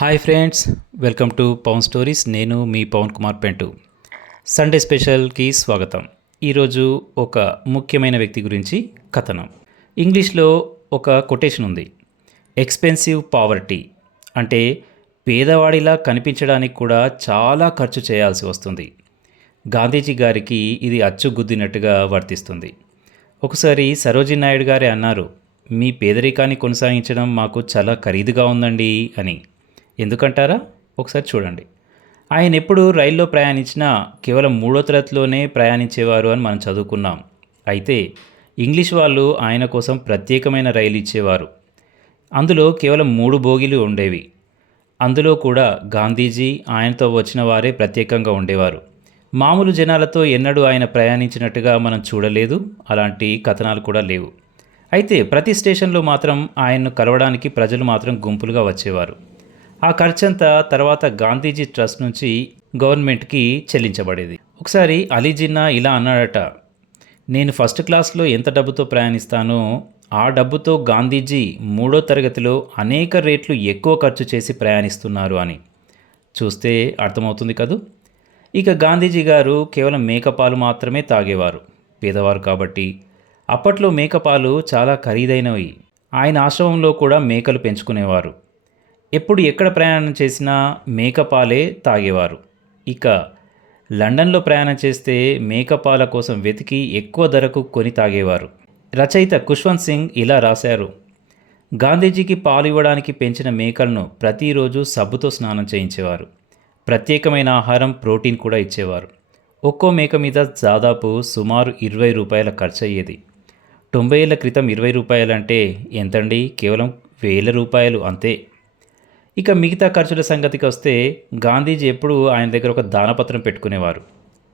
Hi friends welcome to Pavan stories నేను మీ Pavan Kumar Pentu Sunday స్పెషల్కి స్వాగతం. ఈరోజు ఒక ముఖ్యమైన వ్యక్తి గురించి కథనం. ఇంగ్లీష్లో ఒక కొటేషన్ ఉంది. ఎక్స్పెన్సివ్ పావర్టీ అంటే పేదవాడిలా కనిపించడానికి కూడా చాలా ఖర్చు చేయాల్సి వస్తుంది. గాంధీజీ గారికి ఇది అచ్చుగుద్దినట్టుగా వర్తిస్తుంది. ఒకసారి సరోజీ నాయుడు గారే అన్నారు మీ పేదరికాన్ని కొనసాగించడం మాకు చాలా ఖరీదుగా ఉందండి అని. ఎందుకంటారా? ఒకసారి చూడండి. ఆయన ఎప్పుడు రైల్లో ప్రయాణించినా కేవలం మూడో తరగతిలోనే ప్రయాణించేవారు అని మనం చదువుకున్నాం. అయితే ఇంగ్లీష్ వాళ్ళు ఆయన కోసం ప్రత్యేకమైన రైలు ఇచ్చేవారు. అందులో కేవలం మూడు బోగీలు ఉండేవి. అందులో కూడా గాంధీజీ ఆయనతో వచ్చిన వారే ప్రత్యేకంగా ఉండేవారు. మామూలు జనాలతో ఎన్నడూ ఆయన ప్రయాణించినట్టుగా మనం చూడలేదు. అలాంటి కథనాలు కూడా లేవు. అయితే ప్రతి స్టేషన్లో మాత్రం ఆయన్ను కలవడానికి ప్రజలు మాత్రం గుంపులుగా వచ్చేవారు. ఆ ఖర్చంతా తర్వాత గాంధీజీ ట్రస్ట్ నుంచి గవర్నమెంట్కి చెల్లించబడేది. ఒకసారి అలీ జిన్నా ఇలా అన్నాడట నేను ఫస్ట్ క్లాస్లో ఎంత డబ్బుతో ప్రయాణిస్తానో ఆ డబ్బుతో గాంధీజీ మూడో తరగతిలో అనేక రేట్లు ఎక్కువ ఖర్చు చేసి ప్రయాణిస్తున్నారు అని. చూస్తే అర్థమవుతుంది కదూ? ఇక గాంధీజీ గారు కేవలం మేకపాలు మాత్రమే తాగేవారు. పేదవారు కాబట్టి అప్పట్లో మేకపాలు చాలా ఖరీదైనవి. ఆయన ఆశ్రమంలో కూడా మేకలు పెంచుకునేవారు. ఎప్పుడు ఎక్కడ ప్రయాణం చేసినా మేకపాలే తాగేవారు. ఇక లండన్లో ప్రయాణం చేస్తే మేకపాల కోసం వెతికి ఎక్కువ ధరకు కొని తాగేవారు. రచయిత కుష్వంత్ సింగ్ ఇలా రాశారు. గాంధీజీకి పాలు ఇవ్వడానికి పెంచిన మేకలను ప్రతిరోజు సబ్బుతో స్నానం చేయించేవారు. ప్రత్యేకమైన ఆహారం ప్రోటీన్ కూడా ఇచ్చేవారు. ఒక్కో మేక మీద దాదాపు సుమారు ఇరవై రూపాయల ఖర్చు అయ్యేది తొంభై ఏళ్ళ క్రితం ఇరవై రూపాయలంటే ఎంతండి? కేవలం వేల రూపాయలు అంతే. ఇక మిగతా ఖర్చుల సంగతికి వస్తే గాంధీజీ ఎప్పుడు ఆయన దగ్గర ఒక దానపత్రం పెట్టుకునేవారు.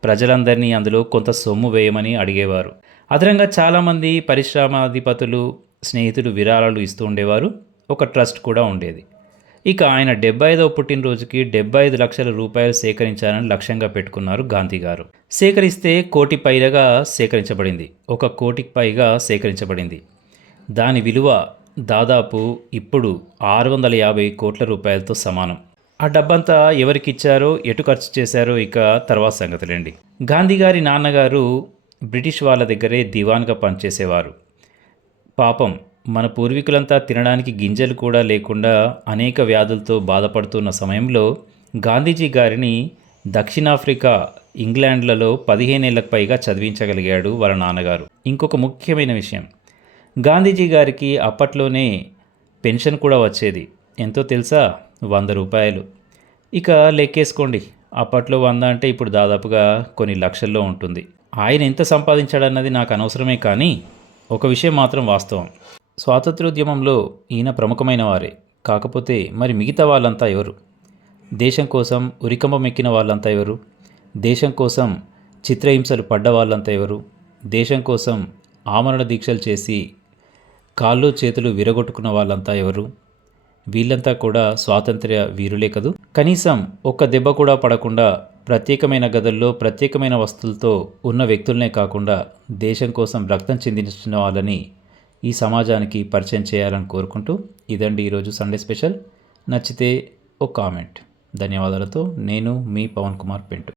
ప్రజలందరినీ అందులో కొంత సొమ్ము వేయమని అడిగేవారు. అదనంగా చాలామంది పరిశ్రమాధిపతులు స్నేహితులు విరాళాలు ఇస్తూ ఉండేవారు. ఒక ట్రస్ట్ కూడా ఉండేది. ఇక ఆయన డెబ్బై ఐదవ పుట్టినరోజుకి డెబ్బై ఐదు లక్షల రూపాయలు సేకరించాలని లక్ష్యంగా పెట్టుకున్నారు గాంధీ గారు. సేకరిస్తే కోటి పైగా సేకరించబడింది. ఒక కోటికి పైగా సేకరించబడింది. దాని విలువ దాదాపు ఇప్పుడు ఆరు వందల యాభై కోట్ల రూపాయలతో సమానం. ఆ డబ్బంతా ఎవరికి ఇచ్చారో ఎటు ఖర్చు చేశారో ఇక తర్వాత సంగతులండి. గాంధీ గారి నాన్నగారు బ్రిటిష్ వాళ్ళ దగ్గరే దివాన్గా పనిచేసేవారు. పాపం మన పూర్వీకులంతా తినడానికి గింజలు కూడా లేకుండా అనేక వ్యాధులతో బాధపడుతున్న సమయంలో గాంధీజీ గారిని దక్షిణాఫ్రికా ఇంగ్లాండ్లలో పదిహేనేళ్ళకు పైగా చదివించగలిగాడు వాళ్ళ నాన్నగారు. ఇంకొక ముఖ్యమైన విషయం గాంధీజీ గారికి అప్పట్లోనే పెన్షన్ కూడా వచ్చేది. ఎంతో తెలుసా? వంద రూపాయలు. ఇక లెక్కేసుకోండి. అప్పట్లో వంద అంటే ఇప్పుడు దాదాపుగా కొన్ని లక్షల్లో ఉంటుంది. ఆయన ఎంత సంపాదించాడన్నది నాకు అనవసరమే కానీ ఒక విషయం మాత్రం వాస్తవం. స్వాతంత్రోద్యమంలో ఈయన ప్రముఖమైన వారే. కాకపోతే మరి మిగతా వాళ్ళంతా ఎవరు? దేశం కోసం ఉరికంబం ఎక్కిన వాళ్ళంతా ఎవరు? దేశం కోసం చిత్రహింసలు పడ్డ వాళ్ళంతా ఎవరు? దేశం కోసం ఆమరణ దీక్షలు చేసి కాళ్ళు చేతులు విరగొట్టుకున్న వాళ్ళంతా ఎవరు? వీళ్ళంతా కూడా స్వాతంత్ర్య వీరులే కదూ? కనీసం ఒక్క దెబ్బ కూడా పడకుండా ప్రత్యేకమైన గదుల్లో ప్రత్యేకమైన వస్తువులతో ఉన్న వ్యక్తులనే కాకుండా దేశం కోసం రక్తం చెందించిన వాళ్ళని ఈ సమాజానికి పరిచయం చేయాలని కోరుకుంటూ ఇదండి ఈరోజు సండే స్పెషల్. నచ్చితే ఒక కామెంట్. ధన్యవాదాలతో నేను మీ పవన్ కుమార్ పెంటు.